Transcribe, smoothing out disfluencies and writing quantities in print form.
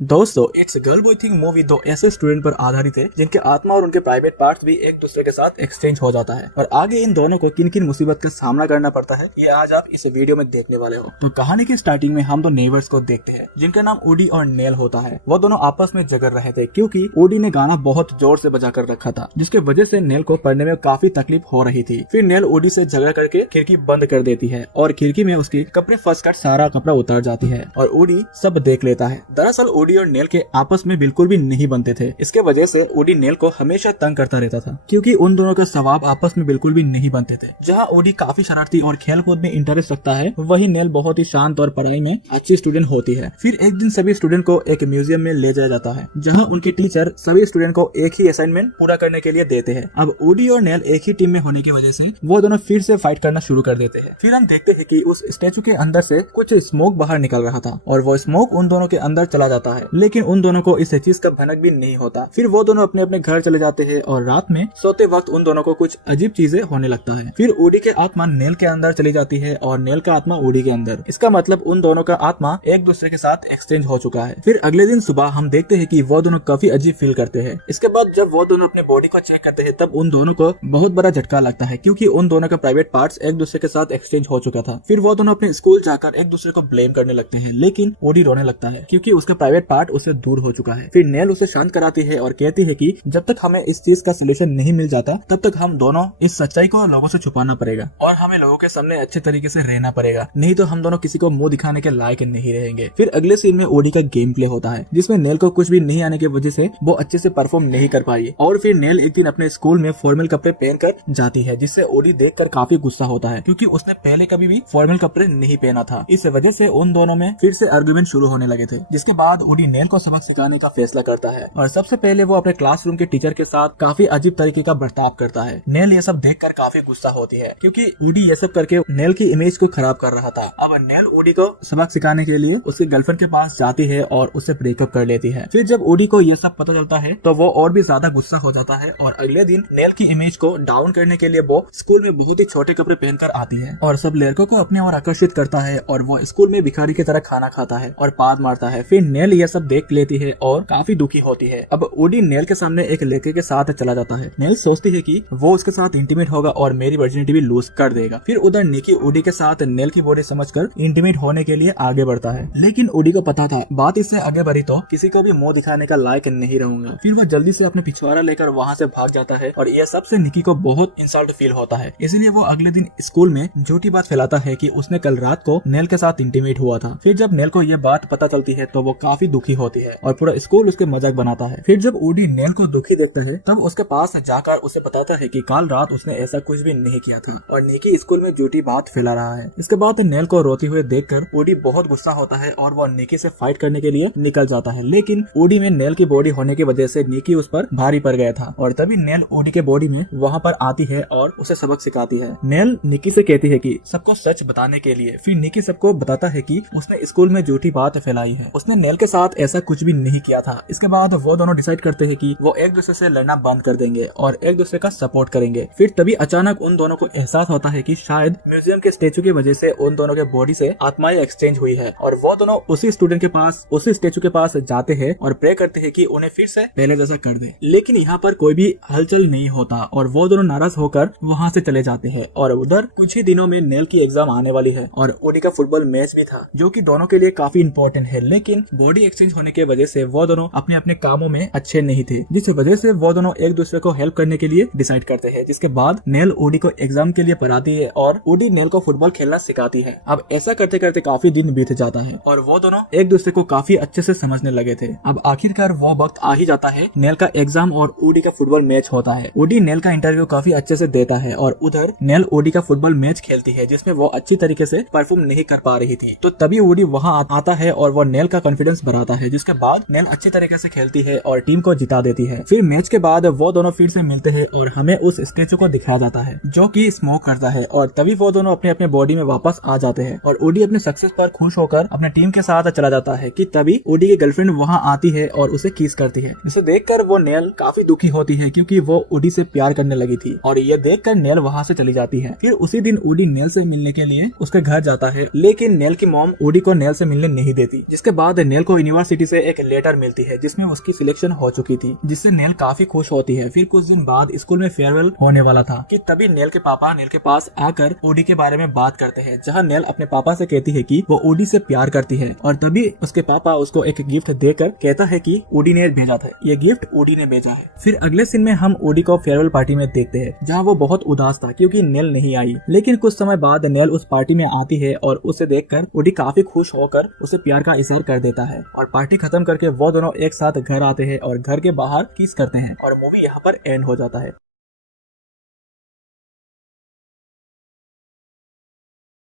दोस्तों, एक girl boy thing movie दो ऐसे स्टूडेंट पर आधारित है जिनके आत्मा और उनके प्राइवेट पार्ट्स भी एक दूसरे के साथ एक्सचेंज हो जाता है और आगे इन दोनों को किन किन मुसीबत का सामना करना पड़ता है ये आज आप इस वीडियो में देखने वाले हो। तो कहानी की स्टार्टिंग में हम दो नेबर्स को देखते हैं जिनका नाम ओडी और नेल होता है। वो दोनों आपस में झगड़ रहे थे क्योंकि ओडी ने गाना बहुत जोर से बजा कर रखा था जिसके वजह से नेल को पढ़ने में काफी तकलीफ हो रही थी। फिर नेल ओडी से झगड़ा करके खिड़की बंद कर देती है और खिड़की में उसकी कपड़े फंस कर सारा कपड़ा उतर जाती है और ओडी सब देख लेता है। दरअसल ओडी और नेल के आपस में बिल्कुल भी नहीं बनते थे। इसके वजह से ओडी नेल को हमेशा तंग करता रहता था क्योंकि उन दोनों का स्वभाव आपस में बिल्कुल भी नहीं बनते थे। जहां ओडी काफी शरारती और खेल कूद में इंटरेस्ट रखता है वही नेल बहुत ही शांत और पढ़ाई में अच्छी स्टूडेंट होती है। फिर एक दिन सभी स्टूडेंट को एक म्यूजियम में ले जाया जाता है जहाँ उनके टीचर सभी स्टूडेंट को एक ही असाइनमेंट पूरा करने के लिए देते हैं। अब ओडी और नेल एक ही टीम में होने की वजह से वो दोनों फिर से फाइट करना शुरू कर देते हैं। फिर हम देखते हैं कि उस स्टैचू के अंदर से कुछ स्मोक बाहर निकल रहा था और वो स्मोक उन दोनों के अंदर चला जाता है, लेकिन उन दोनों को इस चीज का भनक भी नहीं होता। फिर वो दोनों अपने अपने घर चले जाते हैं और रात में सोते वक्त उन दोनों को कुछ अजीब चीजें होने लगता है। फिर ओडी के आत्मा नेल के अंदर चली जाती है और नेल का आत्मा ओडी के अंदर। इसका मतलब उन दोनों का आत्मा एक दूसरे के साथ एक्सचेंज हो चुका है। फिर अगले दिन सुबह हम देखते हैं कि वो दोनों काफी अजीब फील करते हैं। इसके बाद जब वो दोनों अपने बॉडी को चेक करते हैं तब उन दोनों को बहुत बड़ा झटका लगता है क्योंकि उन दोनों का प्राइवेट पार्ट्स एक दूसरे के साथ एक्सचेंज हो चुका था। फिर वो दोनों अपने स्कूल जाकर एक दूसरे को ब्लेम करने लगते हैं, लेकिन ओडी रोने लगता है क्योंकि उसका प्राइवेट पार्ट उससे दूर हो चुका है। फिर नेल उसे शांत कराती है और कहती है कि जब तक हमें इस चीज का सोल्यूशन नहीं मिल जाता तब तक हम दोनों इस सच्चाई को लोगों से छुपाना पड़ेगा और हमें लोगों के सामने अच्छे तरीके से रहना पड़ेगा, नहीं तो हम दोनों किसी को मुंह दिखाने के लायक नहीं रहेंगे। फिर अगले सीन में ओडी का गेम प्ले होता है जिसमें नेल को कुछ भी नहीं आने की वजह से वो अच्छे से परफॉर्म नहीं कर पाई और फिर नेल एक दिन अपने स्कूल में फॉर्मल कपड़े पहनकर जाती है जिससे ओडी देखकर काफी गुस्सा होता है क्योंकि उसने पहले कभी भी फॉर्मल कपड़े नहीं पहना था। इस वजह से उन दोनों में फिर से आर्गुमेंट शुरू होने लगे थे, जिसके बाद ओडी नेल को सबक सिखाने का फैसला करता है और सबसे पहले वो अपने क्लासरूम के टीचर के साथ काफी अजीब तरीके का बर्ताव करता है। नेल ये सब देखकर काफी गुस्सा होती है क्योंकि ओडी ये सब करके नेल की इमेज को खराब कर रहा था। अब नेल ओडी को सबक सिखाने के लिए उसके गर्लफ्रेंड के पास जाती है और उससे ब्रेकअप कर लेती है। फिर जब ओडी को ये सब पता चलता है तो वो और भी ज्यादा गुस्सा हो जाता है और अगले दिन नेल की इमेज को डाउन करने के लिए वो स्कूल में बहुत ही छोटे कपड़े पहनकर आती है और सब लड़कों को अपने ओर आकर्षित करता है और वो स्कूल में भिखारी की तरह खाना खाता है और पाद मारता है। फिर नेल ये सब देख लेती है और काफी दुखी होती है। अब ओडी नेल के सामने एक लड़के के साथ चला जाता है। नेल सोचती है कि वो उसके साथ इंटीमेट होगा और मेरी वर्जिनिटी भी लूज कर देगा। फिर उधर निकी ओडी के साथ नेल की बॉडी समझकर इंटीमेट होने के लिए आगे बढ़ता है, लेकिन ओडी को पता था बात इससे आगे बढ़ी तो किसी को भी मुंह दिखाने का लायक नहीं रहूंगा। फिर वो जल्दी से अपने पिछवाड़ा लेकर वहाँ से भाग जाता है और यह सबसे निकी को बहुत इंसल्ट फील होता है। इसलिए वो अगले दिन स्कूल में झूठी बात फैलाता है कि उसने कल रात को नेल के साथ इंटीमेट हुआ था। फिर जब नेल को यह बात पता चलती है तो वो काफी दुखी होती है और पूरा स्कूल उसके मजाक बनाता है। फिर जब ओडी नेल को दुखी देखता है तब उसके पास जाकर उसे बताता है कि कल रात उसने ऐसा कुछ भी नहीं किया था और निकी स्कूल में झूठी बात फैला रहा है। इसके बाद नेल को रोते हुए देखकर ओडी बहुत गुस्सा होता है और वो निकी से फाइट करने के लिए निकल जाता है, लेकिन ओडी में नेल की बॉडी होने की वजह से निकी उस पर भारी पड़ गया था और तभी नेल ओडी के बॉडी में वहाँ पर आती है और उसे सबक सिखाती है। नेल निकी से कहती है कि सबको सच बताने के लिए। फिर निकी सबको बताता है कि उसने स्कूल में झूठी बात फैलाई है, उसने नेल के साथ ऐसा कुछ भी नहीं किया था। इसके बाद वो दोनों डिसाइड करते हैं कि वो एक दूसरे से लड़ना बंद कर देंगे और एक दूसरे का सपोर्ट करेंगे। फिर तभी अचानक उन दोनों को एहसास होता है कि शायद म्यूजियम के स्टेचू की वजह से उन दोनों के बॉडी से आत्माएं एक्सचेंज हुई है और वो दोनों उसी स्टूडेंट के पास उसी स्टेचू के पास जाते हैं और प्रे करते हैं कि उन्हें फिर से पहले जैसा कर दे, लेकिन यहाँ पर कोई भी हलचल नहीं होता और वो दोनों नाराज होकर वहाँ से चले जाते हैं। और उधर कुछ ही दिनों में नेल की एग्जाम आने वाली है और ओडी का फुटबॉल मैच भी था जो कि दोनों के लिए काफी इंपॉर्टेंट है, लेकिन बॉडी एक्सचेंज होने की वजह से वो दोनों अपने अपने कामों में अच्छे नहीं थे, जिस वजह से वो दोनों एक दूसरे को हेल्प करने के लिए डिसाइड करते हैं। जिसके बाद नेल ओडी को एग्जाम के लिए पढ़ाती है और ओडी नेल को फुटबॉल खेलना सिखाती है। अब ऐसा करते करते काफी दिन बीत जाता है और वो दोनों एक दूसरे को काफी अच्छे से समझने लगे थे। अब आखिरकार वो वक्त आ ही जाता है, नेल का एग्जाम और ओडी का फुटबॉल मैच होता है। ओडी नेल का इंटरव्यू काफी अच्छे से देता है और उधर नेल ओडी का फुटबॉल मैच खेलती है जिसमें वो अच्छी तरीके से परफॉर्म नहीं कर पा रही थी। तो तभी ओडी वहाँ आता है और वो नेल का कॉन्फिडेंस बढ़ाता है, जिसके बाद नेल अच्छी तरीके से खेलती है और टीम को जिता देती है। फिर मैच के बाद वो दोनों फिर से मिलते हैं और हमें उस स्टेचू को दिखाया जाता है जो कि स्मोक करता है और तभी वो दोनों अपने अपने बॉडी में वापस आ जाते हैं और ओडी अपने सक्सेस पर खुश होकर अपने टीम के साथ चला जाता है कि तभी ओडी की गर्लफ्रेंड वहाँ आती है और उसे किस करती है। इसे देखकर वो नेल काफी दुखी होती है क्योंकि वो ओडी से प्यार करने लगी थी और ये देखकर नेल वहाँ से चली जाती है। फिर उसी दिन ओडी नेल से मिलने के लिए उसके घर जाता है, लेकिन नेल की मॉम ओडी को नेल से मिलने नहीं देती, जिसके बाद नेल को यूनिवर्सिटी से एक लेटर मिलती है जिसमें उसकी सिलेक्शन हो चुकी थी, जिससे नेल काफी खुश होती है। फिर कुछ दिन बाद स्कूल में फेयरवेल होने वाला था कि तभी नेल के पापा नेल के पास आकर ओडी के बारे में बात करते हैं, जहाँ नेल अपने पापा से कहती है कि वो ओडी से प्यार करती है। और तभी उसके पापा उसको एक गिफ्ट देकर कहता है कि ओडी ने भेजा था, ये गिफ्ट ओडी ने भेजा है। फिर अगले सीन में हम ओडी को फेयरवेल पार्टी में देखते हैं, जहाँ वो बहुत उदास था क्योंकि नेल नहीं आई। लेकिन कुछ समय बाद नेल उस पार्टी में आती है और उसे देखकर ओडी काफी खुश होकर उसे प्यार का इजहार कर देता है। और पार्टी खत्म करके वो दोनों एक साथ घर आते हैं और घर के बाहर किस करते हैं और मूवी यहाँ पर एंड हो जाता है।